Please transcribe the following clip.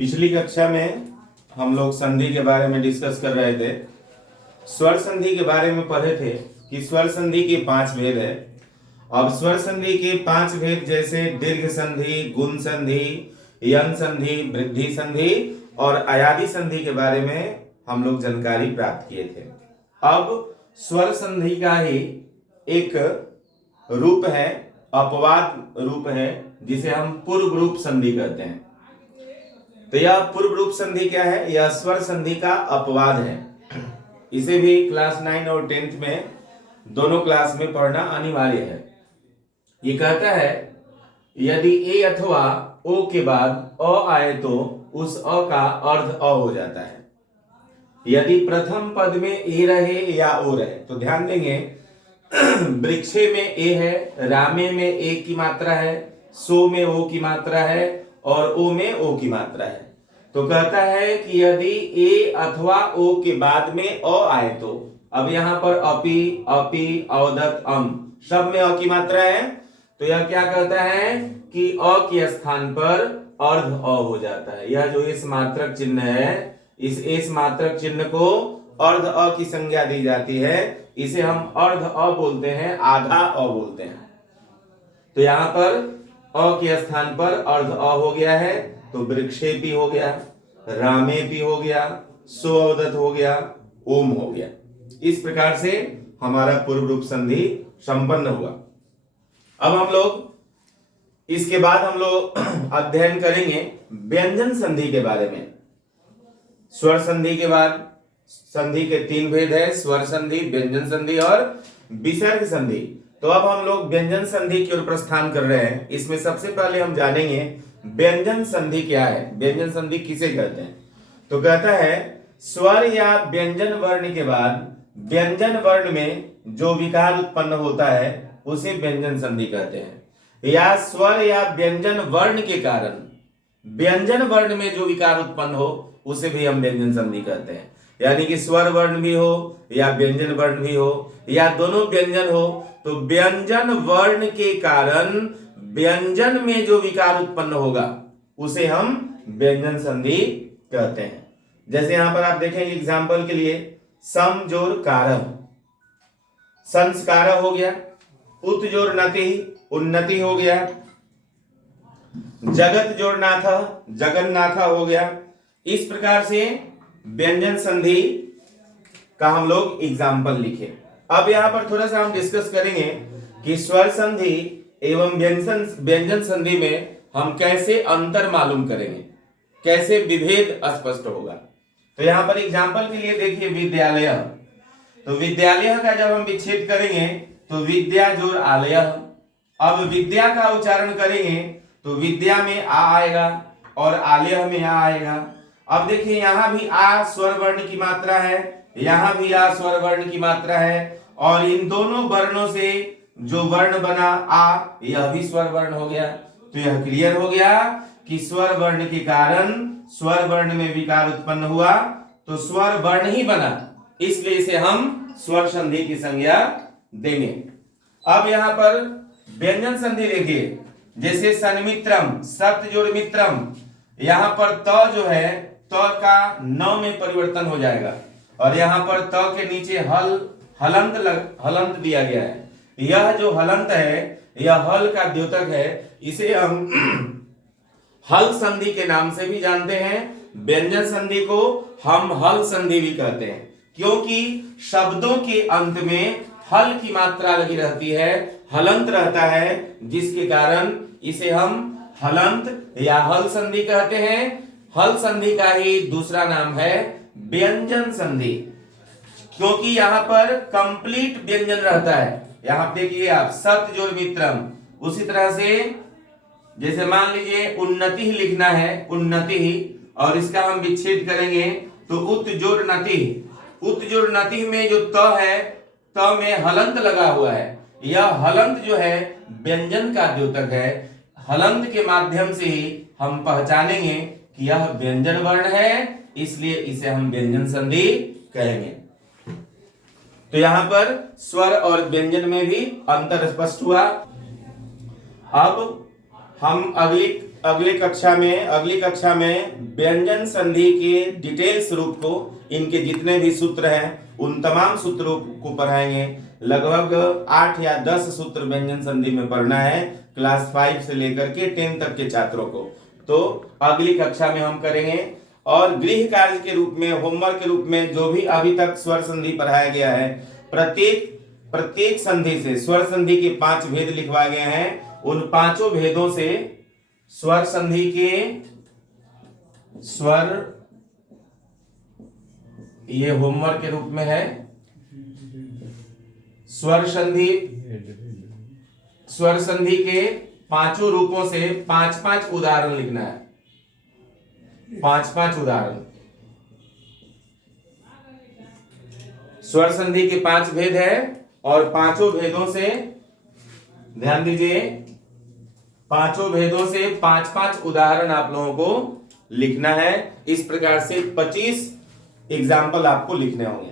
पिछली कक्षा में हम लोग संधि के बारे में डिस्कस कर रहे थे। स्वर संधि के बारे में पढ़े थे कि स्वर संधि के 5 भेद है। अब स्वर संधि के 5 भेद जैसे दीर्घ संधि, गुण संधि, यन संधि, वृद्धि संधि और अयादि संधि के बारे में हम लोग जानकारी प्राप्त किए थे। अब स्वर संधि का ही एक रूप है, अपवाद रूप है, जिसे हम पूर्व रूप संधि कहते हैं। तो यह पूर्व रूप संधि क्या है? यह स्वर संधि का अपवाद है। इसे भी क्लास 9 और 10th में दोनों क्लास में पढ़ना अनिवार्य है। ये कहता है यदि ए अथवा ओ के बाद अ आए तो उस अ का अर्ध अ हो जाता है। यदि प्रथम पद में ए रहे या ओ रहे तो ध्यान देंगे वृक्षे में ए है, रामे में ए की मात्रा है, सो में ओ की मात्रा है और ओ में ओ की मात्रा है। तो कहता है कि यदि ए अथवा ओ के बाद में अ आए तो, अब यहां पर अपि, अपि, अवदत, अम सब में अ की मात्रा है। तो यह क्या कहता है कि अ के स्थान पर अर्ध अ हो जाता है। यह जो इस मात्रक चिन्ह है, इस मात्रक चिन्ह को अर्ध अ की संज्ञा दी जाती है। इसे हम अर्ध अ बोलते हैं, आधा अ बोलते हैं। तो यहां पर अ के स्थान पर अर्ध अ हो गया है, तो वृक्षेपी हो गया, रामेपी हो गया, सोअवदत हो गया, ओम हो गया। इस प्रकार से हमारा पूर्व रूप संधि संपन्न हुआ। अब हम लोग इसके बाद हम लोग अध्ययन करेंगे व्यंजन संधि के बारे में। स्वर संधि के बाद संधि के 3 भेद है, स्वर संधि, व्यंजन संधि और विसर्ग संधि। तो अब हम लोग व्यंजन संधि की ओर प्रस्थान कर रहे हैं। इसमें सबसे पहले हम जानेंगे व्यंजन संधि क्या है, व्यंजन संधि किसे कहते हैं। तो कहता है स्वर या व्यंजन वर्ण के बाद व्यंजन वर्ण में जो विकार उत्पन्न होता है उसे व्यंजन संधि कहते हैं। या स्वर या व्यंजन वर्ण के कारण व्यंजन वर्ण में जो विकार उत्पन्न हो उसे भी हम व्यंजन संधि कहते हैं। यानी कि स्वर वर्ण भी हो या व्यंजन वर्ण भी हो या दोनों व्यंजन हो, तो व्यंजन वर्ण के कारण व्यंजन में जो विकार उत्पन्न होगा उसे हम व्यंजन संधि कहते हैं। जैसे यहां पर आप देखेंगे एग्जाम्पल के लिए सम जोड़ कारह, संस्कार हो गया, उत जोड़ नति, उन्नति हो गया, जगत जोड़ नाथ, जगन्नाथ हो गया। इस प्रकार से व्यंजन संधि का हम लोग एग्जाम्पल लिखे। अब यहां पर थोड़ा सा हम डिस्कस करेंगे कि स्वर संधि एवं व्यंजन संधि में हम कैसे अंतर मालूम करेंगे, कैसे विभेद स्पष्ट होगा। तो यहां पर एग्जाम्पल के लिए देखिए विद्यालय। तो विद्यालय का जब हम विच्छेद करेंगे तो विद्या जोड़ आलय। अब विद्या का उच्चारण करेंगे तो विद्या में आ आएगा और आलय में आ आएगा। अब देखिए यहां भी आ स्वर वर्ण की मात्रा है, यहां भी आ स्वर वर्ण की मात्रा है और इन दोनों वर्णों से जो वर्ण बना आ, यह भी स्वर वर्ण हो गया। तो यह क्लियर हो गया कि स्वर वर्ण के कारण स्वर वर्ण में विकार उत्पन्न हुआ तो स्वर वर्ण ही बना, इसलिए इसे हम स्वर संधि की संज्ञा देंगे। अब यहां पर व्यंजन संधि देखिए, जैसे सन्मित्रम, सत्य जोड़ मित्रम, यहां पर त जो है त का न में परिवर्तन हो जाएगा और यहां पर त के नीचे हलंत दिया गया है। यह जो हलंत है यह हल का द्योतक है, इसे हम हल संधि के नाम से भी जानते हैं। व्यंजन संधि को हम हल संधि भी कहते हैं, क्योंकि शब्दों के अंत में हल की मात्रा लगी रहती है, हलंत रहता है, जिसके कारण इसे हम हलंत या हल संधि कहते हैं। हल संधि का ही दूसरा नाम है व्यंजन संधि, क्योंकि यहां पर कंप्लीट व्यंजन रहता है। यहां देखिए आप सत जोड़ मित्रम, उसी तरह से जैसे मान लीजिए उन्नति ही लिखना है, उन्नति ही, और इसका हम विच्छेद करेंगे तो उत जोड़ नति। उत जोड़ नति में जो त है, त में हलंत लगा हुआ है। यह हलंत जो है व्यंजन का द्योतक है। हलंत के माध्यम से ही हम पहचानेंगे कि यह व्यंजन वर्ण है, इसलिए इसे हम व्यंजन संधि कहेंगे। तो यहां पर स्वर और व्यंजन में भी अंतर स्पष्ट हुआ। अब हम अगली अगली कक्षा में व्यंजन संधि के डिटेल्स रूप को, इनके जितने भी सूत्र हैं उन तमाम सूत्रों को पढ़ाएंगे। लगभग 8 या 10 सूत्र व्यंजन संधि में पढ़ना है क्लास 5 से लेकर के 10 तक के छात्रों को। तो अगली कक्षा में हम करेंगे। और गृह कार्य के रूप में, होमवर्क के रूप में जो भी अभी तक स्वर संधि पढ़ाया गया है, प्रत्येक संधि से स्वर संधि के 5 भेद लिखवाए गए हैं। उन पांचों भेदों से स्वर संधि के ये होमवर्क के रूप में है। स्वर संधि के पांचों रूपों से 5-5 उदाहरण लिखना है। 5-5 उदाहरण। स्वर संधि के 5 भेद है और पांचों भेदों से, ध्यान दीजिए, पांचों भेदों से 5-5 उदाहरण आप लोगों को लिखना है। इस प्रकार से 25 एग्जाम्पल आपको लिखने होंगे।